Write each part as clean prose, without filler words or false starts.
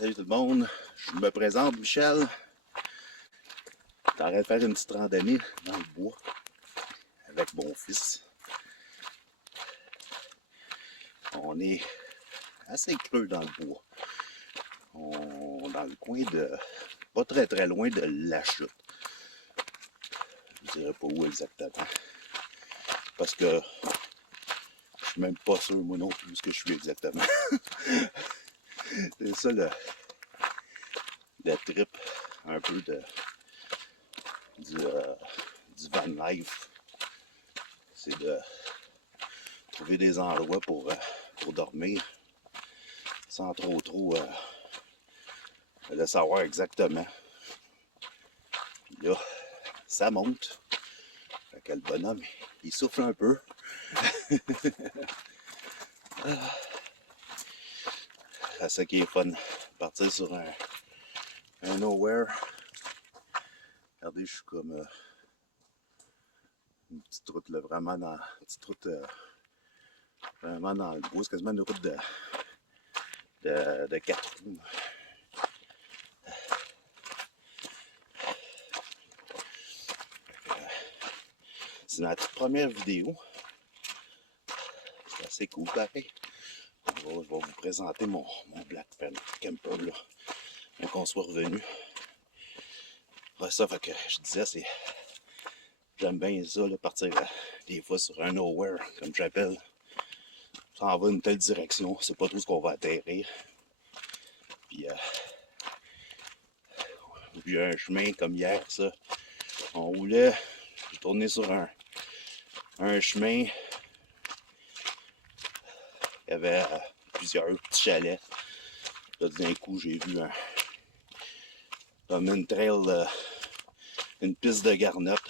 Salut tout le monde, je me présente Michel. T'arrêtes de faire une petite randonnée dans le bois avec mon fils. On est assez creux dans le bois. Dans le coin de... pas très loin de la chute. Je dirais pas où exactement. Parce que je suis même pas sûr moi non plus où je suis exactement. C'est ça le trip un peu du van life. C'est de trouver des endroits pour dormir sans trop le savoir exactement. Puis là, ça monte. Fait que le bonhomme, il souffle un peu. C'est ça qui est fun. Partir sur un nowhere. Regardez, je suis comme une petite route là, vraiment dans une petite route vraiment dans le bois. C'est quasiment une route de 4 roues. C'est ma toute première vidéo. C'est assez cool pareil. Je vais vous présenter mon Black Camper là, quand on soit revenu. Ouais, ça, fait que je disais, j'aime bien ça, là, partir des fois sur un nowhere, comme j'appelle. Ça en va une telle direction, c'est pas trop ce qu'on va atterrir. Puis il y a un chemin comme hier, ça. On roulait, j'ai tourné sur un chemin. Il y avait plusieurs petits chalets. Là, d'un coup, j'ai vu comme une trail, une piste de garnotte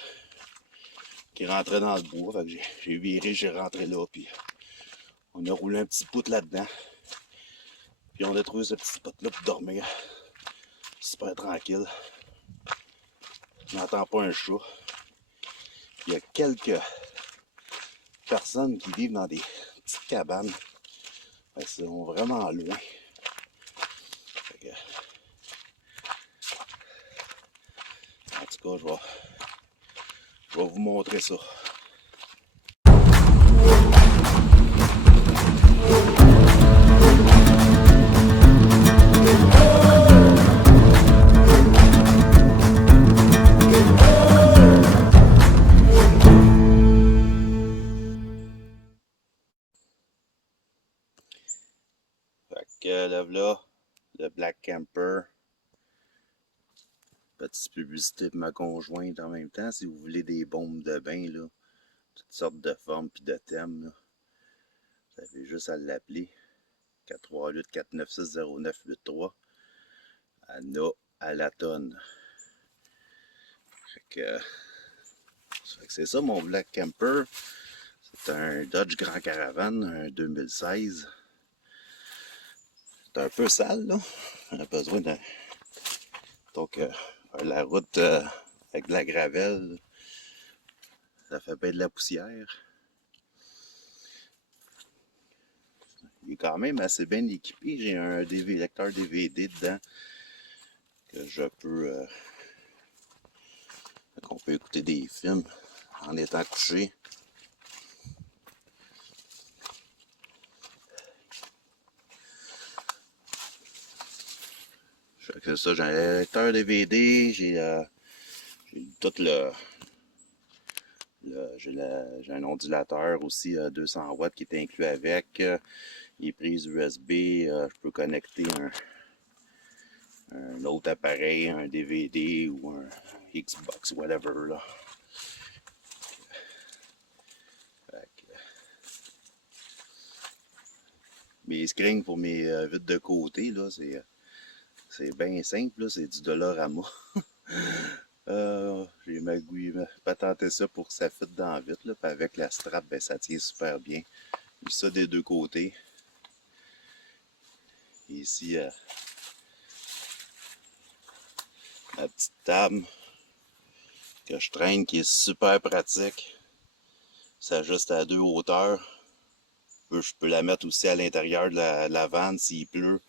qui rentrait dans le bois. Fait que j'ai viré, j'ai rentré là, puis on a roulé un petit bout là-dedans. Puis on a trouvé ce petit spot-là pour dormir. Super tranquille. On n'entend pas un chat. Il y a quelques personnes qui vivent dans des petites cabanes. Ils sont vraiment loin. Fait que, en tout cas, je vais vous montrer ça. Fait que là, le Black Camper. Petite publicité pour ma conjointe en même temps. Si vous voulez des bombes de bain, là, toutes sortes de formes et de thèmes, là, vous avez juste à l'appeler. 438-496-0983. Anna à la tonne. Fait que c'est ça mon Black Camper. C'est un Dodge Grand Caravan, un 2016. C'est un peu sale, là. On a besoin de... Donc, la route avec de la gravelle, ça fait bien de la poussière. Il est quand même assez bien équipé. J'ai un lecteur DVD dedans que je peux... qu'on peut écouter des films en étant couché. C'est ça, j'ai un lecteur DVD, j'ai tout j'ai un ondulateur aussi 200 watts qui est inclus avec. Les prises USB, je peux connecter un autre appareil, un DVD ou un Xbox, whatever là. Mes screens pour mes vitres de côté, là, c'est bien simple, c'est du Dollarama. J'ai patenté ça pour que ça fitte dans la vitre, là, puis avec la strap, ben, ça tient super bien. J'ai ça des deux côtés. Et ici, la petite table que je traîne qui est super pratique. Ça s'ajuste à 2 hauteurs. Je peux la mettre aussi à l'intérieur de la vanne s'il pleut.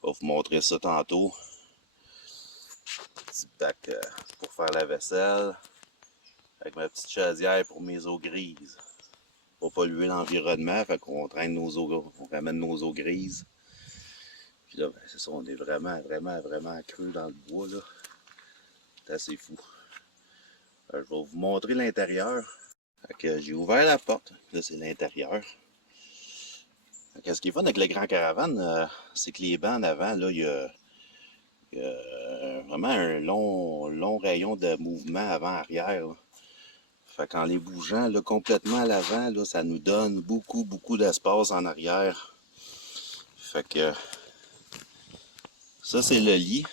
Je vais vous montrer ça tantôt. Petit bac pour faire la vaisselle. Avec ma petite chaudière pour mes eaux grises. Pour polluer l'environnement, fait qu'on traîne nos eaux, on ramène nos eaux grises. Puis là, ben, c'est ça, on est vraiment creux dans le bois, là. C'est assez fou. Je vais vous montrer l'intérieur. J'ai ouvert la porte. Là, c'est l'intérieur. Ce qui est fun avec le Grand Caravane, c'est que les bancs en avant, là, il y a vraiment un long rayon de mouvement avant-arrière. Fait qu'en les bougeant là, complètement à l'avant, là, ça nous donne beaucoup d'espace en arrière. Fait que ça, c'est le lit.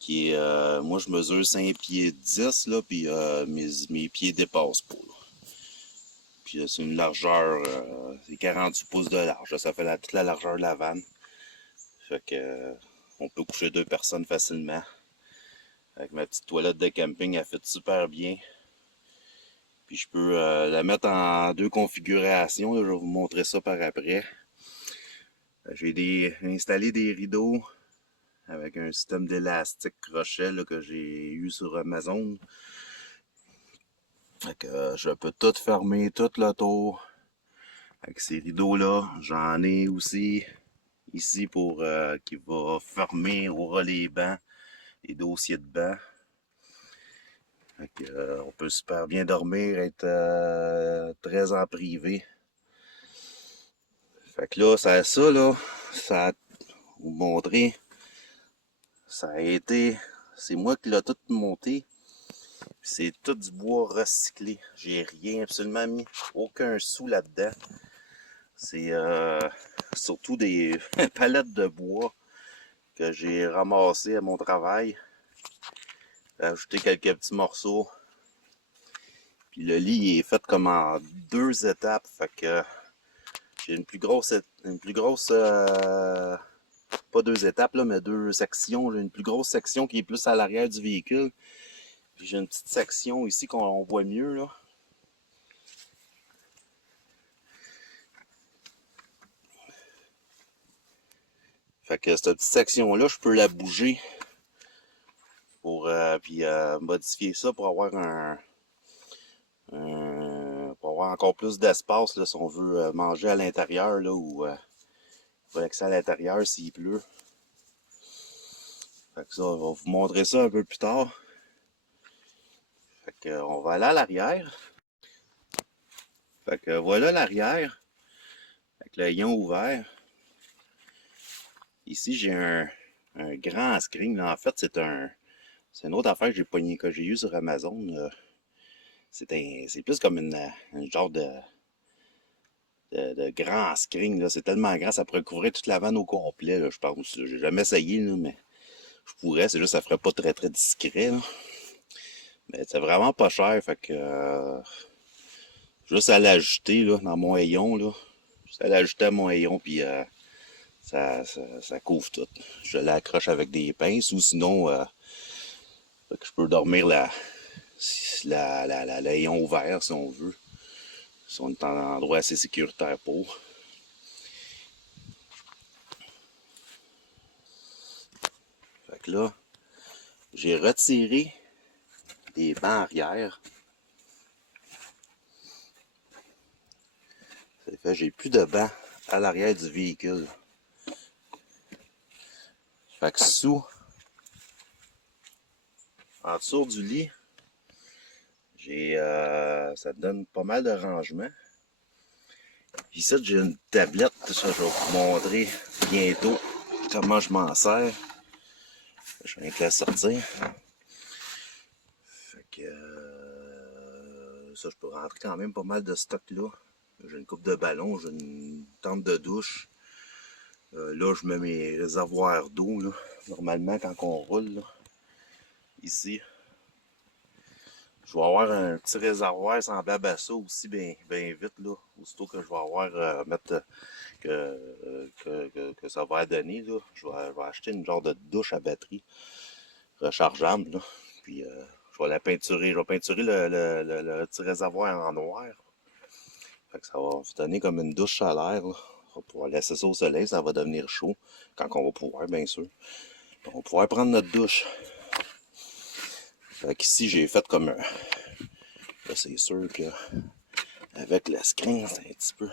Qui est, moi, je mesure 5 pieds 10, là, puis mes pieds dépassent pas. Là. Puis c'est une largeur, c'est 48 pouces de large. Là, ça fait toute la largeur de la vanne. Fait que on peut coucher 2 personnes facilement. Avec ma petite toilette de camping, elle fait super bien. Puis je peux la mettre en 2 configurations. Là, je vais vous montrer ça par après. J'ai installé des rideaux avec un système d'élastique crochet là, que j'ai eu sur Amazon. Fait que je peux tout fermer, tout le tour. Avec ces rideaux-là, j'en ai aussi ici pour qui va fermer, aura les bancs, les dossiers de bancs. Fait que, on peut super bien dormir, être très en privé. Fait que là, ça a vous montrer, ça a été, c'est moi qui l'ai tout monté. C'est tout du bois recyclé. J'ai rien absolument mis, aucun sou là-dedans. C'est surtout des palettes de bois que j'ai ramassées à mon travail. J'ai ajouté quelques petits morceaux. Puis le lit est fait comme en 2 étapes. Fait que j'ai une plus grosse pas 2 étapes là, mais 2 sections. J'ai une plus grosse section qui est plus à l'arrière du véhicule. Puis j'ai une petite section ici qu'on voit mieux là. Fait que cette petite section-là, je peux la bouger pour puis modifier ça pour avoir pour avoir encore plus d'espace là, si on veut manger à l'intérieur là ou faire accès à l'intérieur s'il pleut. Fait que ça, on va vous montrer ça un peu plus tard. Fait que on va aller à l'arrière. Fait que voilà l'arrière avec le lion ouvert. Ici j'ai un grand screen. Là, en fait, c'est une autre affaire que j'ai pogné, que j'ai eu sur Amazon. C'est plus comme un genre de grand screen. C'est tellement grand, ça pourrait couvrir toute la vanne au complet. Là, je pense. J'ai jamais essayé, là, mais je pourrais. C'est juste que ça ferait pas très discret. Là. Mais c'est vraiment pas cher. Fait que juste à l'ajouter là, dans mon hayon. Là, juste à l'ajouter à mon hayon, puis ça couvre tout. Je l'accroche avec des pinces ou sinon fait que je peux dormir l'hayon ouvert si on veut. Si on est en endroit assez sécuritaire pour. Fait que là, j'ai retiré les bancs arrière. Ça fait que j'ai plus de bancs à l'arrière du véhicule. Fait que en dessous du lit, ça donne pas mal de rangement. Ici, j'ai une tablette, ça je vais vous montrer bientôt comment je m'en sers. Je viens de la sortir. Fait que ça, je peux rentrer quand même pas mal de stock là. J'ai une coupe de ballon, j'ai une tente de douche. Là, je mets mes réservoirs d'eau. Normalement, quand on roule, là, ici, je vais avoir un petit réservoir semblable à ça aussi bien vite. Là, aussitôt que je vais avoir mettre que ça va donner, là, je vais acheter une genre de douche à batterie rechargeable. Là, puis je vais la peinturer. Je vais peinturer le petit réservoir en noir. Fait que ça va vous donner comme une douche à l'air. On va pouvoir laisser ça au soleil, ça va devenir chaud quand on va pouvoir, bien sûr. On va pouvoir prendre notre douche. Fait qu'ici, j'ai fait comme un... Là, c'est sûr que avec la screen, c'est un petit peu...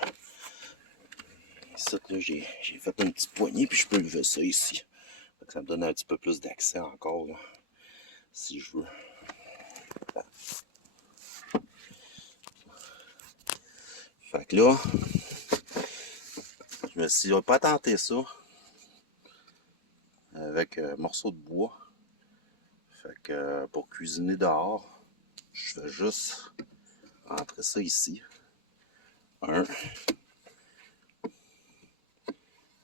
Ici, là, j'ai fait une petite poignée, puis je peux lever ça ici. Fait que ça me donne un petit peu plus d'accès encore, là, si je veux. Fait que là, je me suis pas tenté ça avec un morceau de bois. Fait que pour cuisiner dehors, je fais juste rentrer ça ici. 1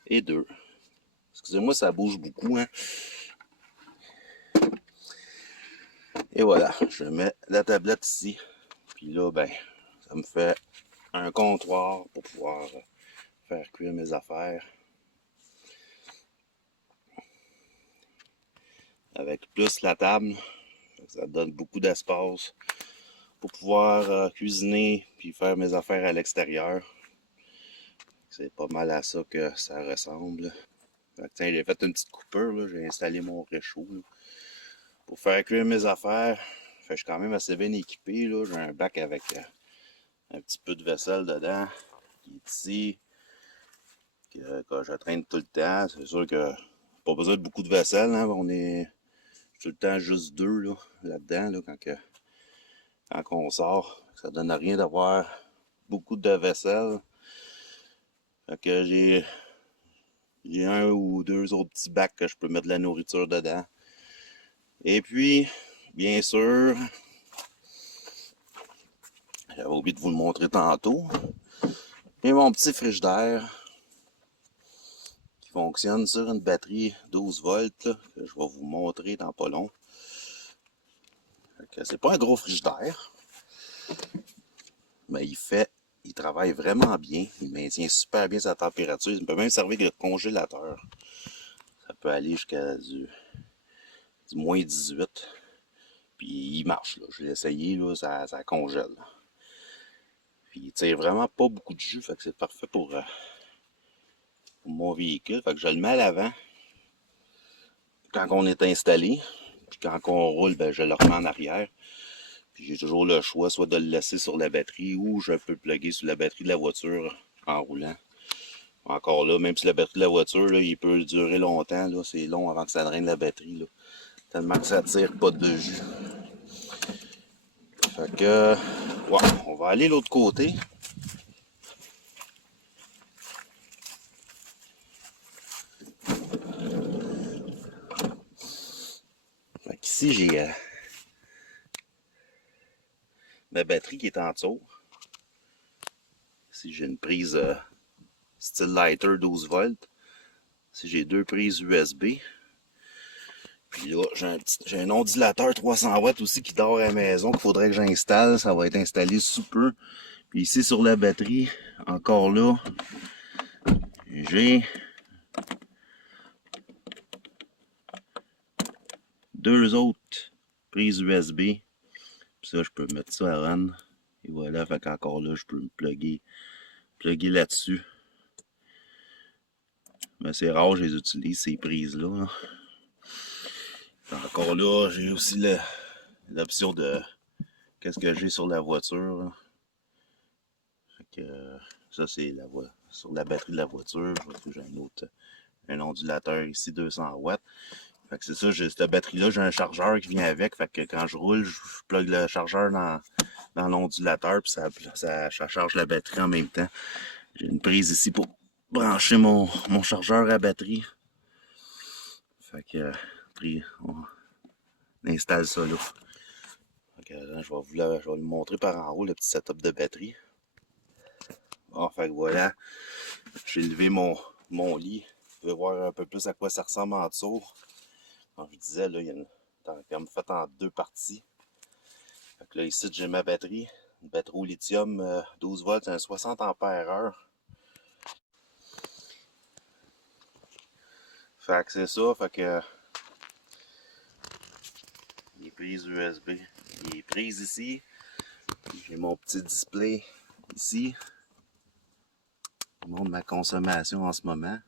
et 2. Excusez-moi, ça bouge beaucoup, hein. Et voilà, je mets la tablette ici. Puis là, ben, ça me fait un comptoir pour pouvoir faire cuire mes affaires. Avec plus la table, ça donne beaucoup d'espace pour pouvoir cuisiner puis faire mes affaires à l'extérieur. C'est pas mal à ça que ça ressemble. Tiens, j'ai fait une petite coupure, j'ai installé mon réchaud là, pour faire cuire mes affaires. Fait que je suis quand même assez bien équipé. J'ai un bac avec un petit peu de vaisselle dedans qui est ici, que je traîne tout le temps. C'est sûr que pas besoin de beaucoup de vaisselle. Hein. On est tout le temps juste 2 là-dedans quand on sort. Ça donne à rien d'avoir beaucoup de vaisselle. Fait que j'ai 1 ou 2 autres petits bacs que je peux mettre de la nourriture dedans. Et puis, bien sûr, j'avais oublié de vous le montrer tantôt, j'ai mon petit frigidaire qui fonctionne sur une batterie 12 volts là, que je vais vous montrer dans pas long. C'est pas un gros frigidaire, mais il travaille vraiment bien. Il maintient super bien sa température. Il peut même servir de congélateur. Ça peut aller jusqu'à du moins 18. Puis il marche. Là. Je l'ai essayé, là, ça congèle. Puis il tire vraiment pas beaucoup de jus. Fait que c'est parfait pour mon véhicule. Fait que je le mets à l'avant quand on est installé. Puis quand on roule, ben, je le remets en arrière. Puis j'ai toujours le choix soit de le laisser sur la batterie ou je peux le plugger sur la batterie de la voiture en roulant. Encore là, même si la batterie de la voiture, là, il peut durer longtemps. Là, c'est long avant que ça draine la batterie. Là, tellement que ça tire pas de jus. Fait que, ouais, on va aller de l'autre côté. Fait qu'ici, j'ai ma batterie qui est en dessous. Ici, j'ai une prise style lighter 12 volts. Ici, j'ai 2 prises USB. Puis là, j'ai un ondulateur 300 watts aussi qui dort à la maison qu'il faudrait que j'installe. Ça va être installé sous peu. Puis ici, sur la batterie, encore là, j'ai 2 autres prises USB. Puis ça, je peux mettre ça à on. Et voilà, fait qu'encore là, je peux me plugger là-dessus. Mais c'est rare, je les utilise, ces prises-là. Encore là, j'ai aussi l'option de qu'est-ce que j'ai sur la voiture. Fait que, ça, c'est sur la batterie de la voiture. J'ai un ondulateur ici, 200 watts. Fait que c'est ça, cette batterie-là, j'ai un chargeur qui vient avec. Fait que quand je roule, je plug le chargeur dans l'ondulateur, puis ça charge la batterie en même temps. J'ai une prise ici pour brancher mon chargeur à batterie. Fait que, on installe ça là. Fait que, je vais vous montrer par en haut le petit setup de batterie. Bon, fait que voilà, j'ai levé mon lit. Vous pouvez voir un peu plus à quoi ça ressemble en dessous. Comme je disais, là, il y a comme fait en 2 parties. Fait que là, ici, j'ai ma batterie. Une batterie au lithium 12 volts, un 60 ampères-heure. Fait que c'est ça, fait que les prises USB, les prises ici. J'ai mon petit display ici. Je montre ma consommation en ce moment.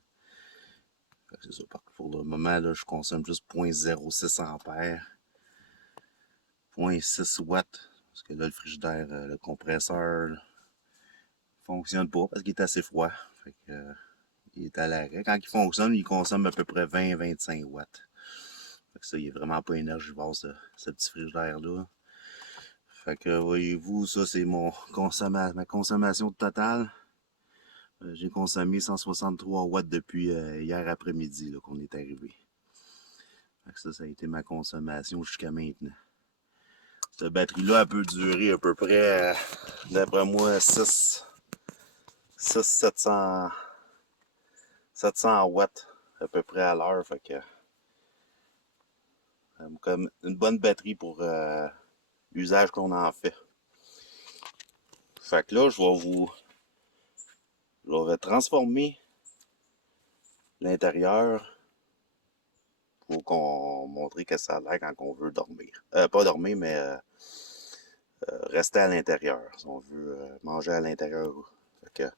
C'est ça, pour le moment, là, je consomme juste 0,06 ampères. 0,6 watts. Parce que là, le frigidaire, le compresseur, ne fonctionne pas parce qu'il est assez froid. Fait que, il est à l'arrêt. Quand il fonctionne, il consomme à peu près 20-25 watts. Fait que ça, il est vraiment pas énergivore, ce petit frigidaire-là. Fait que, voyez-vous, ça, c'est ma consommation totale. J'ai consommé 163 watts depuis hier après-midi qu'on est arrivé. Fait que ça a été ma consommation jusqu'à maintenant. Cette batterie-là, elle peut durer à peu près, d'après moi, 700 watts à peu près à l'heure. Fait que comme une bonne batterie pour l'usage qu'on en fait. Fait que là, je vais transformer l'intérieur pour qu'on montrer que ça a l'air quand on veut dormir. Pas dormir, mais rester à l'intérieur. Si on veut manger à l'intérieur. Fait que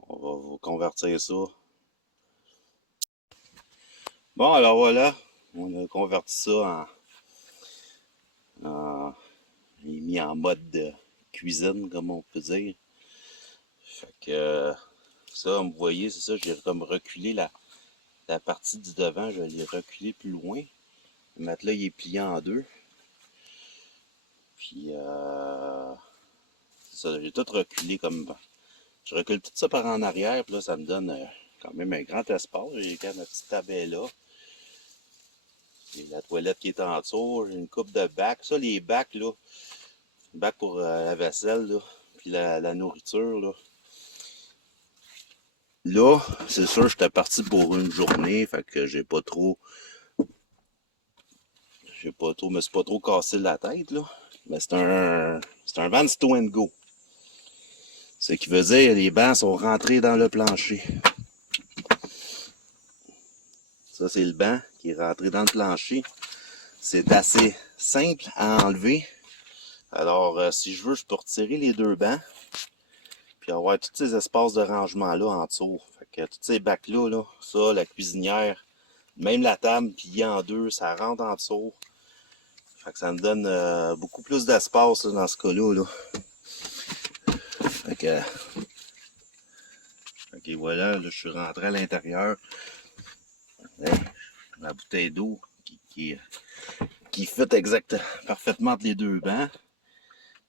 on va vous convertir ça. Bon, alors voilà. On a converti ça mis en mode de cuisine, comme on peut dire. Fait que ça, vous voyez, c'est ça, j'ai comme reculé la partie du devant, je l'ai reculé plus loin. Le matelas, il est plié en deux. Puis, c'est ça, j'ai tout reculé comme... Je recule tout ça par en arrière, puis là, ça me donne quand même un grand espace. J'ai quand même ma petite table là. J'ai la toilette qui est en dessous, j'ai une coupe de bacs. Ça, les bacs, là, bacs pour la vaisselle, là, puis la nourriture, là. Là, c'est sûr, j'étais parti pour une journée, fait que me suis pas trop cassé la tête, là. Mais c'est un van Stow and Go. Ce qui veut dire, les bancs sont rentrés dans le plancher. Ça, c'est le banc qui est rentré dans le plancher. C'est assez simple à enlever. Alors, si je veux, je peux retirer les deux bancs, puis avoir tous ces espaces de rangement-là en dessous. Fait que tous ces bacs-là, là, ça, la cuisinière, même la table pliée en deux, ça rentre en dessous. Fait que ça me donne beaucoup plus d'espace dans ce cas-là. Là. Fait que, ok, voilà, là, je suis rentré à l'intérieur. La bouteille d'eau qui fit parfaitement entre les deux bancs.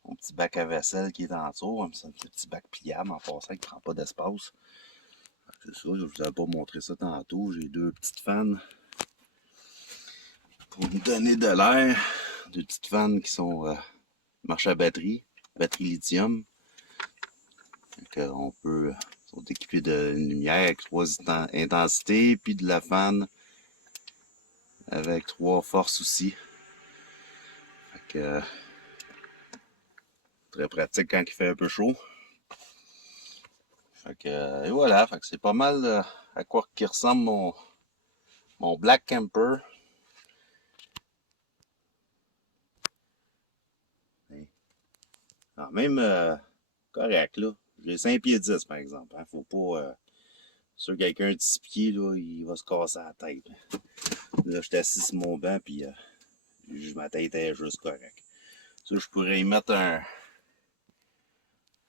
Mon petit bac à vaisselle qui est en dessous. C'est un petit bac pliable en passant qui ne prend pas d'espace. C'est ça, je vous avais pas montré ça tantôt. J'ai deux petites fans pour me donner de l'air. Deux petites fans qui sont marche à batterie lithium. On peut sont équipés d'une lumière avec 3 intensités, puis de la fan avec 3 forces aussi. Fait que, très pratique quand il fait un peu chaud. Fait que, et voilà, fait que c'est pas mal à quoi qui ressemble mon Black Camper. Quand même correct, là. J'ai 5 pieds 10, par exemple. Hein. Faut pas... sur quelqu'un de 6 pieds, là, il va se casser la tête. Là, j'étais assis sur mon banc, puis ma tête est juste correcte. Ça, je pourrais y mettre un...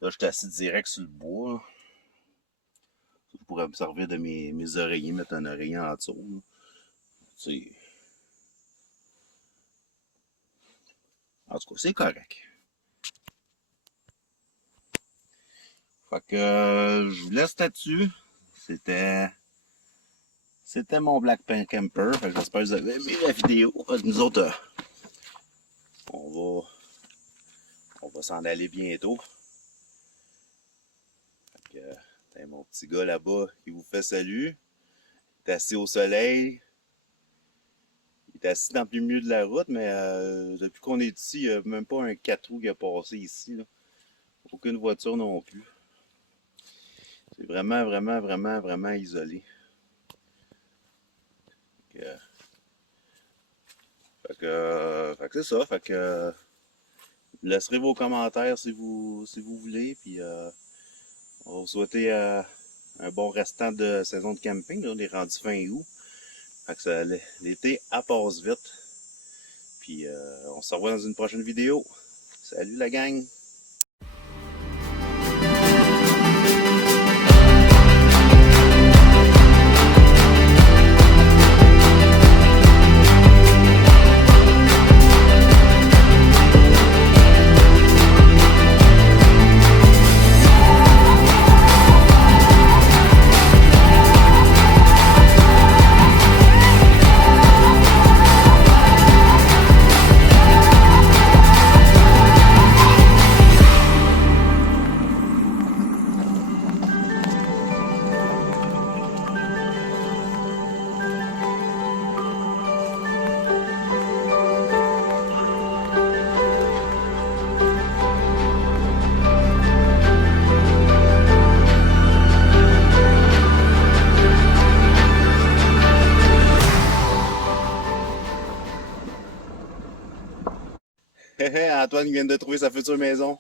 Là, j'étais assis direct sur le bois. Là. Je pourrais me servir de mes oreillers, mettre un oreiller en dessous. Tu sais... En tout cas, c'est correct. Fait que je vous laisse là-dessus. C'était mon Black Camper. J'espère que vous avez aimé la vidéo. Nous autres, on va s'en aller bientôt. Fait que, mon petit gars là-bas qui vous fait salut. Il est assis au soleil. Il est assis dans le milieu de la route, mais depuis qu'on est ici, il n'y a même pas un 4 roues qui a passé ici. Là. Aucune voiture non plus. C'est vraiment, vraiment, vraiment, vraiment isolé. Fait que c'est ça. Fait que vous laisserez vos commentaires si vous voulez. Puis On va vous souhaiter un bon restant de saison de camping. Là. On est rendu fin août. Fait que l'été passe vite. Puis on se revoit dans une prochaine vidéo. Salut la gang! Antoine vient de trouver sa future maison.